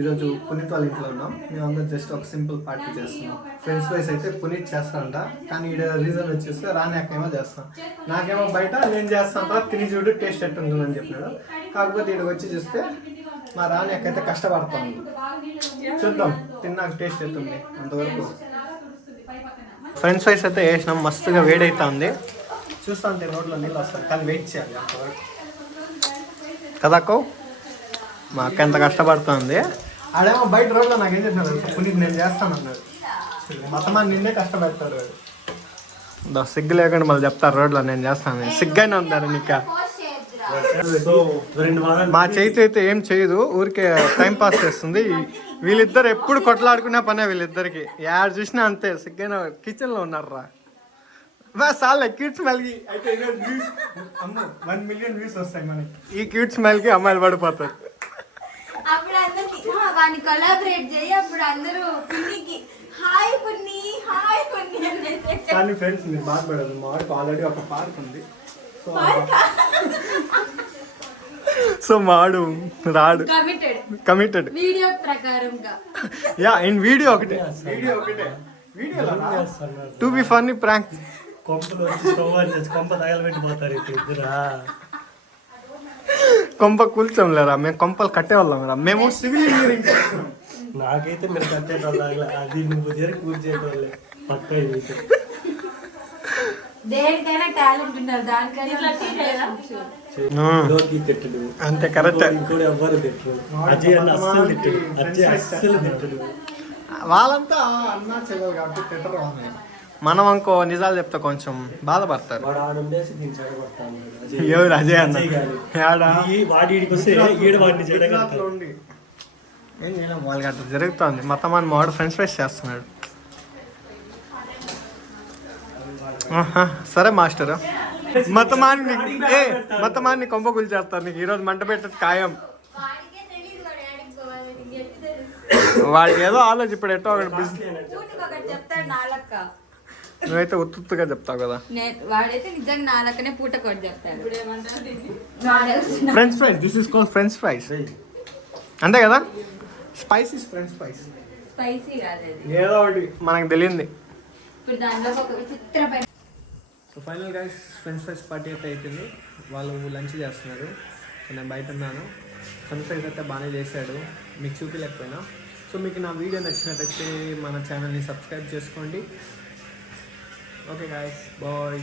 ఈరోజు పునీత్ వాళ్ళ ఇంట్లో ఉన్నాం. మేమందరం జస్ట్ ఒక సింపుల్ పార్టీ చేస్తున్నాం. ఫ్రెండ్స్ వైస్ అయితే పునీత్ చేస్తానంట, కానీ ఈ రీజన్ వచ్చేసి రాని అక్కేమో చేస్తాం. నాకేమో బయట నేను చేస్తాను తర్వాత తిని చూడు టేస్ట్ ఎట్టుంటుందని చెప్పినాడు. కాకపోతే ఇక్కడికి వచ్చి చూస్తే మా రాని అక్క అయితే కష్టపడుతుంది. చూద్దాం తిన్నాక టేస్ట్ ఎట్టుంది అంతవరకు. ఫ్రెండ్స్ వైస్ అయితే వేసినాం, మస్తుగా వేడైతుంది. చూస్తాం రోడ్లో నీళ్ళు వస్తాయి, కానీ వెయిట్ చేయాలి అంతవరకు కదా అక్క. మా అక్క ఎంత కష్టపడుతుంది. ఆడేమో బయట రోడ్లో నాకేం చెప్పినాడు, పునీత్ నేను చేస్తాను అన్నాడు. మొత్తం నిన్నే కష్టపెడతారు. సిగ్గు లేకుండా మళ్ళీ చెప్తారు రోడ్లో నేను చేస్తాను. సిగ్గానే ఉంటారు నీకు. మా చేతి అయితే ఏం చేయదు, ఊరికే టైం పాస్ చేస్తుంది. వీళ్ళిద్దరు ఎప్పుడు కొట్లాడుకునే పనే వీళ్ళిద్దరికి. యాడ్ చూసినా అంతే, సిగ్గైన కిచెన్లో ఉన్నారా. సార్లే క్యూట్ స్మెల్కి అయితే 1 మిలియన్ వ్యూస్ వస్తాయి మనకి. ఈ క్యూట్ స్మెల్కి అమ్మాయిలు పడిపోతారు. కానీ ఫ్రెండ్స్ మీరు బాధపడదు, మా వాడికి ఆల్రెడీ ఒక పార్క్ ఉంది. సో మాడు రాడు, కమిటెడ్ వీడియో ప్రకారంగా. యా ఇన్ వీడియో ఒకటే టు బి ఫన్నీ ప్రాంక్. కొంప కూల్చాం లేరా, మేము కొంపలు కట్టేవాళ్ళం రా. మేము సివిల్ ఇంజనీరింగ్. నాకైతే మీరు కట్టేటోళ్ళు, అది నువ్వు కూర్చేటోళ్ళే పక్క. దేనికైనా టాలెంట్ ఉన్నారు, దానికైనా అంతే కరెక్ట్. ఇంకోటి ఎవ్వరు తిట్టరు, అజయ్ అన్న అస్సలు తిట్టడు, అజయ్ అస్సలు తిట్టడు. వాళ్ళంతా అన్నా చెల్లెలు కాబట్టి తిట్టరు. మనం ఇంకో నిజాలు చెప్తే కొంచెం బాధపడతారు. ఎవరు అజయ్ అన్న ఏం చేయలేం, వాళ్ళకి అట్లా జరుగుతుంది. మొత్తం అని మావాడు ఫ్రెండ్స్ ఫ్రైస్ చేస్తున్నాడు. సరే మాస్టర్, మొత్తమాన్ని కొంప కూల్చేస్తారు నీకు. ఈరోజు మంట పెట్టదు ఖాయం. వాడికి ఏదో ఆలోచన ఇప్పుడు ఎట్టో ఒకటి నువ్వైతే ఉత్తుగా చెప్తావు కదా. వాడైతే నిజంగా నాలకనే పూట కొట్టి చెప్తాడు. French fries, this is called French fries. అంతే కదా, స్పైసీ ఫ్రెంచ్ ఫ్రైస్. స్పైసీ కాదు, ఏదో ఒకటి మనకు తెలియంది. ఇప్పుడు దాంట్లో ఒక విచిత్రమైన. So final guys French fries party అయితే అయిపోయింది. వాళ్ళు లంచ్ చేస్తున్నారు, నేను బయట ఉన్నాను. ఫ్రెంచ్ ఫ్రైస్ అయితే బాగానే చేశాడు, మీకు చూపించలేకపోయినా. సో మీకు నా వీడియో నచ్చినట్టయితే మన ఛానల్ని సబ్స్క్రైబ్ చేసుకోండి. Okay guys, bye.